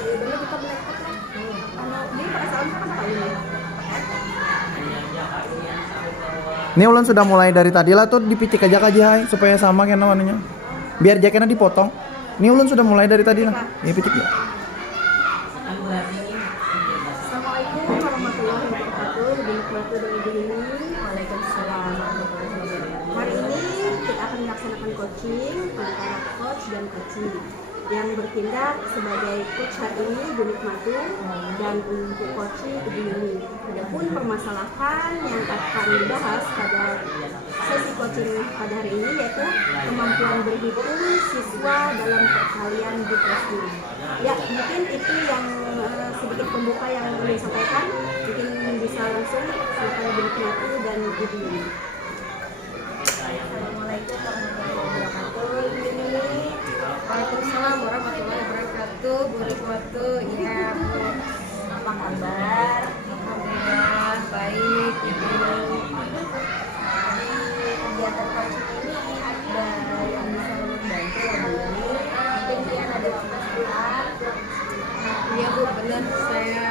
Dulu kita belajar lah. Kalau dia pakai salam kan pakai ini. Ini ulun sudah mulai dari tadi lah tuh dipicik aja hai supaya sama kayak namanya. Biar jaketnya dipotong. Ini ulun sudah mulai dari tadi lah. Ini picik ya. Assalamualaikum warahmatullahi wabarakatuh. Dinikmati dengan ibu ini. Waalaikumsalam warahmatullahi wabarakatuh. Hari ini kita akan melaksanakan coaching antara coach dan coaching. Yang bertindak sebagai coach hari ini Bu Nikmatu dan untuk coaching ibu ini. Adapun permasalahan yang akan dibahas pada sesi coaching pada hari ini yaitu kemampuan berhitung siswa dalam perkalian di kelas 6. Ya, mungkin itu yang sedikit pembuka yang ingin sampaikan. Mungkin bisa langsung silakan Bu Nikmatu dan ibu ini. Assalamualaikum warahmatullahi wabarakatuh. Waalaikumsalam warahmatullahi wabarakatuh. Bu Nikmatu, ya Bu, Apa kabar? alhamdulillah baik ibu. Kegiatan coaching ini ada yang bisa membantu ini. Mungkin dia ada permasalahan. Iya Bu, benar saya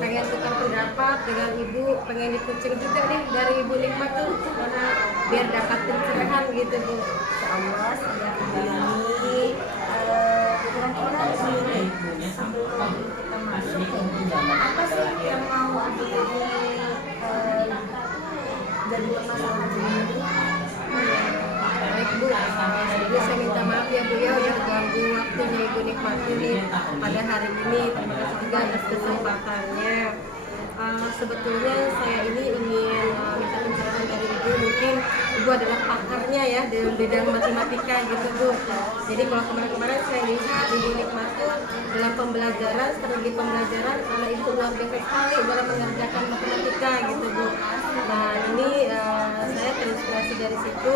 pengen tukar pendapat dengan ibu, pengen dikucing juga nih dari Ibu Nikmatu karena biar dapat pencerahan gitu Bu. Allah sejak ini kira-kira ini sebelum kita masuk apa sih yang mau jadi permasalahan ini? Baik Bu, jadi saya minta maaf ya Bu ya udah ganggu waktunya Ibu Nikmatu nih pada hari ini. Terima kasih juga atas kesempatannya. Sebetulnya saya ini ingin minta pencerahan dari Ibu. Mungkin Ibu adalah pakarnya ya dalam bidang matematika gitu Bu. Jadi kalau kemarin-kemarin saya lihat Ibu Nikmatu dalam pembelajaran, strategi pembelajaran, karena Ibu luar biasa sekali dalam mengerjakan matematika gitu Bu. Nah ini saya terinspirasi dari situ,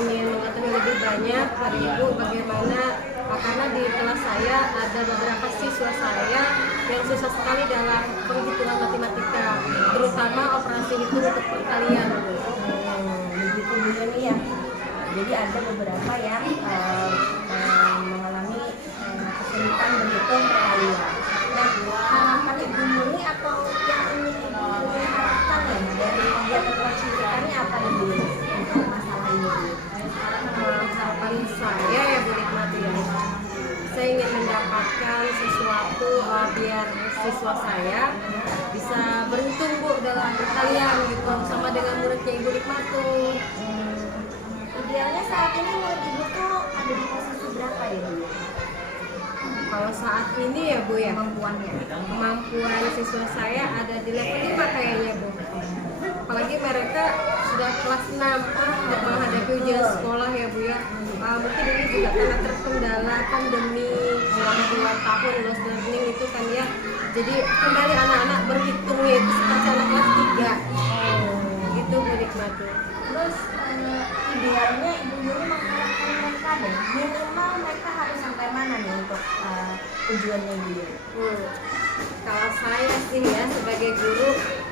ingin mengetahui lebih banyak dari Ibu bagaimana, karena di kelas saya ada beberapa siswa saya yang susah sekali dalam penghitungan matematika, terutama operasi hitung untuk perkalian. Begitu juga nih ya. Jadi ada beberapa yang mengalami kesulitan berhitung perkalian. Nah, harapan Ibu Yuni atau yang ingin Ibu Yuni harapkan ya dari kegiatan coaching kita ini apa Ibu Yuni untuk masalah ini? Harapan saya ya Bu Nikmati ya, saya ingin mendapatkan sesuatu biar siswa saya bisa berhitung Bu dalam perkalian gitu sama dengan muridnya Ibu Nikmatu. Idealnya saat ini murid Ibu tuh ada di posisi berapa ya Bu? Kalau saat ini ya Bu ya, Kemampuannya? kemampuan siswa saya ada di level 5 kayaknya Bu. Apalagi mereka sudah kelas 6 untuk menghadapi ujian sekolah ya Bu ya. Mungkin ini juga karena terkendala pandemi selama 2 tahun lost learning itu kan ya. Jadi kembali anak-anak berhitungnya itu seperti anak kelas 3. Gitu Bu Nikmatu. Terus idealnya Ibu Yuni mengharapkan mereka deh minimal mereka harus sampai mana nih untuk tujuannya Ibu Yuni? Kalau saya sih ya sebagai guru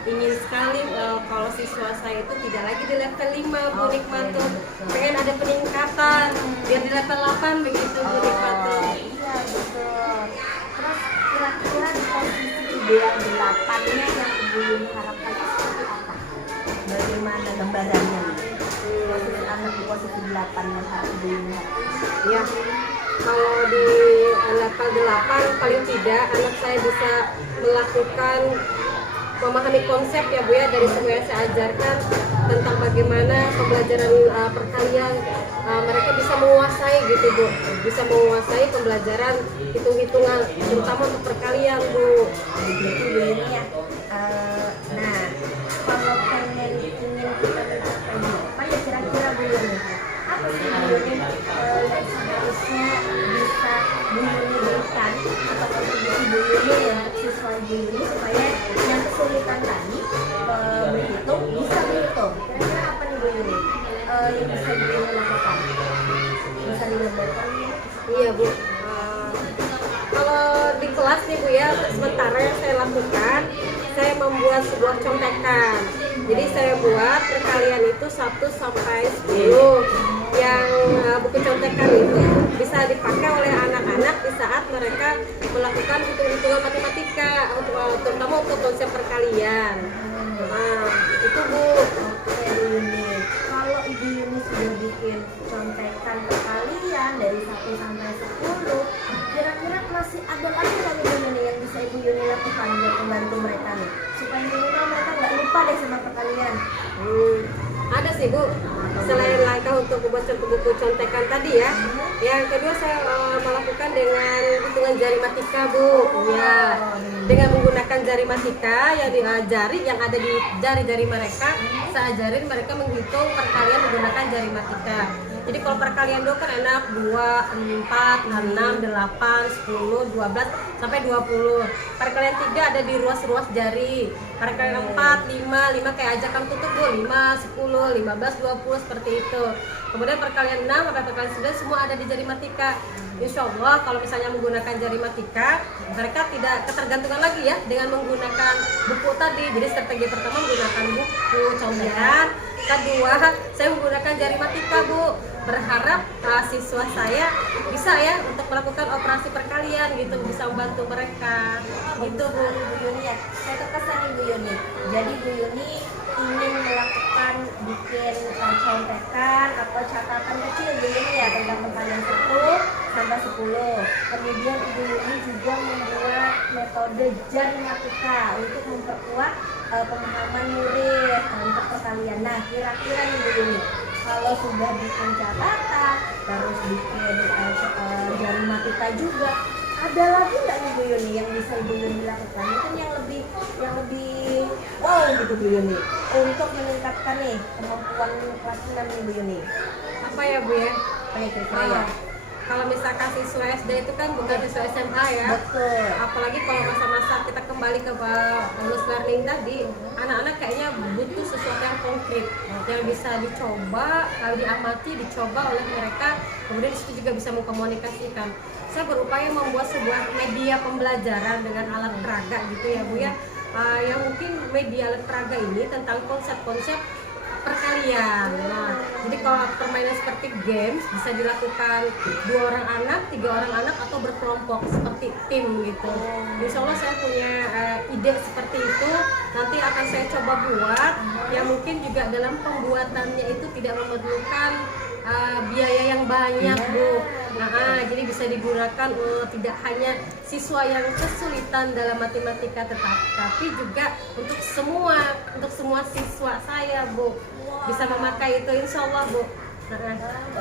ingin sekali kalau siswa saya itu tidak lagi di level 5 Bu Nikmatu, pengen ada peningkatan biar di level 8 begitu Bu Nikmatu. Iya betul. Terus kira-kira di posisi ideal 8-nya yang Ibu Yuni harapkan itu seperti apa? Bagaimana gambarannya? Posisi anak di posisi 8 yang harus Ibu Yuni harapkan. Ya, kalau di level 8 paling tidak anak saya bisa melakukan memahami konsep ya Bu ya dari semua yang saya ajarkan tentang bagaimana pembelajaran perkalian, mereka bisa menguasai gitu Bu, bisa menguasai pembelajaran hitung-hitungan terutama untuk perkalian Bu. Begitu Bu Yuni ya. Nah, kalau ingin kita mencapai apa ya kira-kira Bu Yuni? Apa sih Bu Yuni yang seharusnya bisa Bu Yuni berikan atau kontribusi Bu Yuni ya untuk siswa Bu Yuni supaya yang kesulitan tadi berhitung bisa berhitung. Kira-kira apa nih Bu Yuni yang bisa Bu Yuni lakukan? Bisa digambarkan? Iya Bu. Kalau di kelas nih Bu ya, sementara yang saya lakukan, saya membuat sebuah contekan. Jadi saya buat perkalian itu 1 sampai 10. Yang buku contekan itu bisa dipakai oleh anak-anak di saat mereka melakukan hitung-hitungan matematika, terutama untuk konsep perkalian. Nah, itu Bu. Oke Bu Yuni, kalau Ibu Yuni sudah bikin contekan perkalian dari 1 sampai 10, kira-kira masih ada lagi nggak Ibu Yuni yang bisa Ibu Yuni lakukan buat membantu mereka nih, supaya minimal mereka nggak lupa deh sama perkalian? Ada sih Bu, selain langkah untuk membuat buku contekan tadi ya. Yang kedua saya melakukan dengan hitungan jari matika Bu. Ya, dengan menggunakan jari matika yang jari yang ada di jari-jari mereka, saya ajarin mereka menghitung perkalian menggunakan jari matika. Jadi kalau perkalian 2 kan enak 2, 4, 6, 8, 10, 12 sampai 20. Perkalian 3 ada di ruas-ruas jari. Perkalian 4, 5 kayak ajakan tutup Bu, 5, 10, 15, 20 seperti itu. Kemudian perkalian 6 sampai perkalian 9 semua ada di jari matika. Insya Allah kalau misalnya menggunakan jari matika, mereka tidak ketergantungan lagi ya dengan menggunakan buku tadi. Jadi strategi pertama menggunakan buku contekan, kedua saya menggunakan jari matika Bu. Berharap siswa saya bisa ya untuk melakukan operasi perkalian gitu, bisa membantu mereka gitu Bu. Bu Yuni ya, saya terkesan Ibu Yuni. Jadi Bu Yuni ingin melakukan bikin contekan atau catatan kecil Bu Yuni ya tentang perkalian 10 sampai 10. Kemudian Ibu Yuni juga membuat metode jari matika untuk memperkuat pemahaman murid untuk perkalian. Nah, kira-kira nih Bu Yuni, kalau sudah bikin catatan, terus bikin jari matika juga, ada lagi nggak nih Bu Yuni yang bisa Ibu Yuni lakukan? Mungkin yang lebih wow gitu Bu Yuni untuk meningkatkan nih kemampuan kelas 6 nih Bu Yuni. Apa ya Bu ya? Kayak kira-kira ya. Kalau misalkan siswa SD itu kan bukan siswa SMA ya. Betul. Apalagi kalau masa-masa kita kembali ke bonus learning tadi, anak-anak kayaknya butuh sesuatu yang konkret yang bisa dicoba, diamati, dicoba oleh mereka. Kemudian disitu juga bisa mengkomunikasikan. Saya berupaya membuat sebuah media pembelajaran dengan alat peraga gitu ya Bu ya. Yang mungkin media alat peraga ini tentang konsep-konsep perkalian. Nah, jadi kalau permainan seperti games bisa dilakukan 2 orang anak, 3 orang anak atau berkelompok seperti tim gitu. Insya Allah saya punya ide seperti itu. Nanti akan saya coba buat. Yang mungkin juga dalam pembuatannya itu tidak memerlukan biaya yang banyak Bu. Nah, jadi bisa digunakan tidak hanya siswa yang kesulitan dalam matematika tapi juga untuk semua siswa saya Bu bisa memakai itu insya Allah Bu.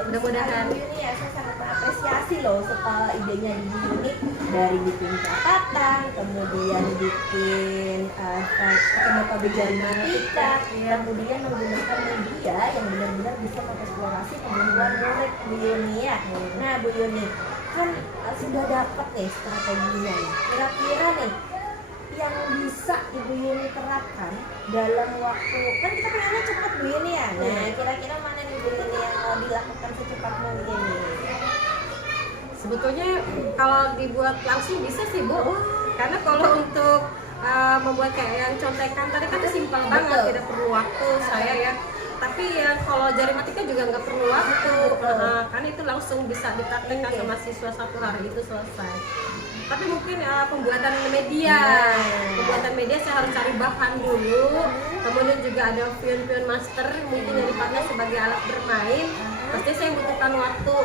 Mudah-mudahan. Bu Yuni ya, saya sangat mengapresiasi loh idenya di Bu Yuni, dari bikin catatan, kemudian bikin metode jari matika, kemudian menggunakan media yang benar-benar bisa mengeksplorasi kemampuan murid Bu Yuni ya. Nah Bu Yuni kan sudah dapat nih strateginya nih. Kira-kira nih yang bisa Ibu Yuni terapkan dalam waktu, kan kita pengennya cepat Bu Yuni ya. Nah, kira-kira mana nih Bu Yuni yang mau dilakukan secepat mungkin nih? Sebetulnya kalau dibuat langsung bisa sih Bu. Karena kalau untuk membuat kayak yang contekan tadi kan simpel banget, tidak perlu waktu saya ya. Tapi ya kalau jari matika juga nggak perlu waktu, karena itu langsung bisa dipraktekkan sama siswa 1 hari itu selesai. Tapi mungkin pembuatan media saya harus cari bahan dulu. Kemudian juga ada pion-pion master mungkin yang dipakai sebagai alat bermain. Pasti saya membutuhkan waktu.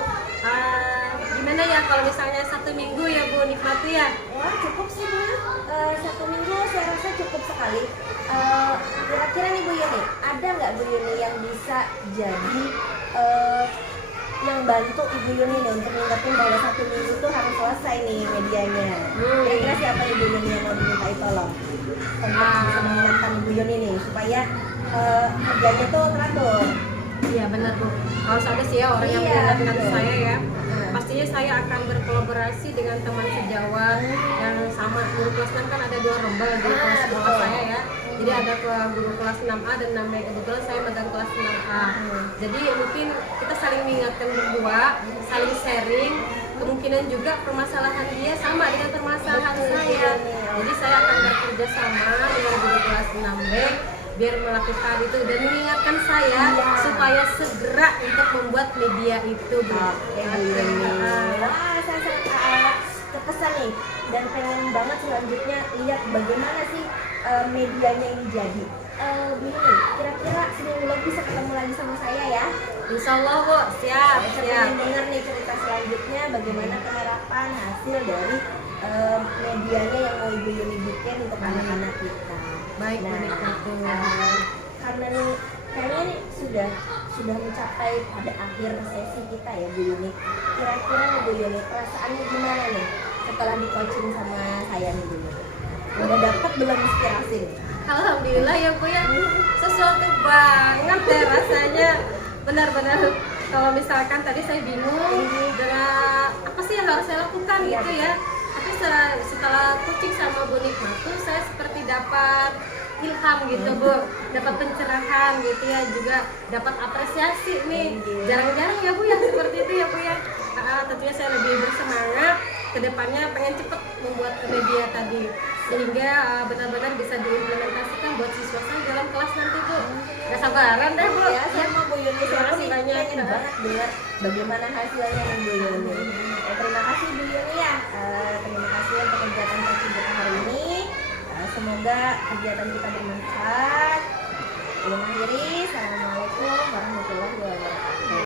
Gimana ya kalau misalnya 1 minggu ya Bu nikmati ya? Wah cukup sih Bu, 1 minggu saya rasa cukup sekali. Kira-kira nih Bu Yuni, ada nggak Bu Yuni yang bisa jadi yang bantu Ibu Yuni nih untuk mengingatkan bahwa 1 minggu tuh harus selesai nih medianya? Kira-kira siapa Ibu Yuni yang mau dimintai tolong untuk bisa mengingatkan Ibu Yuni nih supaya kerjanya tuh teratur? Iya benar Bu. Harus ada sih ya orang yang mengingatkan saya ya. Pastinya saya akan berkolaborasi dengan teman sejawat yang sama. Guru kelas 6 kan ada 2 rombel di kelas sekolah saya ya. Jadi ada guru kelas 6A dan 6B. Kebetulan saya megang kelas 6A. Jadi mungkin kita saling mengingatkan berdua, saling sharing. Kemungkinan juga permasalahan dia sama dengan permasalahan saya. Jadi saya akan bekerja sama dengan guru kelas 6B biar melakukan itu dan mengingatkan saya supaya segera untuk membuat media itu Bu. Wah, saya sangat terkesan nih dan pengen banget selanjutnya lihat bagaimana sih medianya ini jadi. Bu Yuni, kira-kira seminggu lagi bisa ketemu lagi sama saya ya. Insya Allah Bu, siap. Saya pengen dengar nih cerita selanjutnya bagaimana penerapan hasil dari medianya yang mau Ibu Yuni bikin untuk anak-anak kita. Baik, Nah, bonik matu. karena nih kayaknya nih sudah mencapai pada akhir sesi kita ya Bu Yuni. Kira-kira nih Bu Yuni, perasaannya gimana nih setelah di coaching sama saya nih Bu Yuni? Udah dapat belum inspirasi nih? Alhamdulillah ya Bu ya, sesuatu banget ya rasanya. Benar-benar kalau misalkan tadi saya bingung dengan apa sih yang harus saya lakukan gitu ya. Tapi setelah coaching sama Bu Nikmatu, saya seperti dapat ilham gitu Bu, dapat pencerahan gitu ya, juga dapat apresiasi nih. Jarang-jarang ya Bu ya seperti itu ya Bu ya. Tentunya saya lebih bersemangat kedepannya, pengen cepet membuat media tadi sehingga benar-benar bisa diimplementasikan buat siswa saya dalam kelas nanti Bu. Gak sabaran deh Bu. Ya, sama Bu Yuni. Terima kasih banyak. Pengen banget dengar bagaimana hasilnya nih Bu Yuni. Terima kasih Bu Yuni ya. Terima kasih untuk kegiatan coaching kita hari ini. Semoga kegiatan kita bermanfaat. Akhiri, assalamualaikum warahmatullahi wabarakatuh.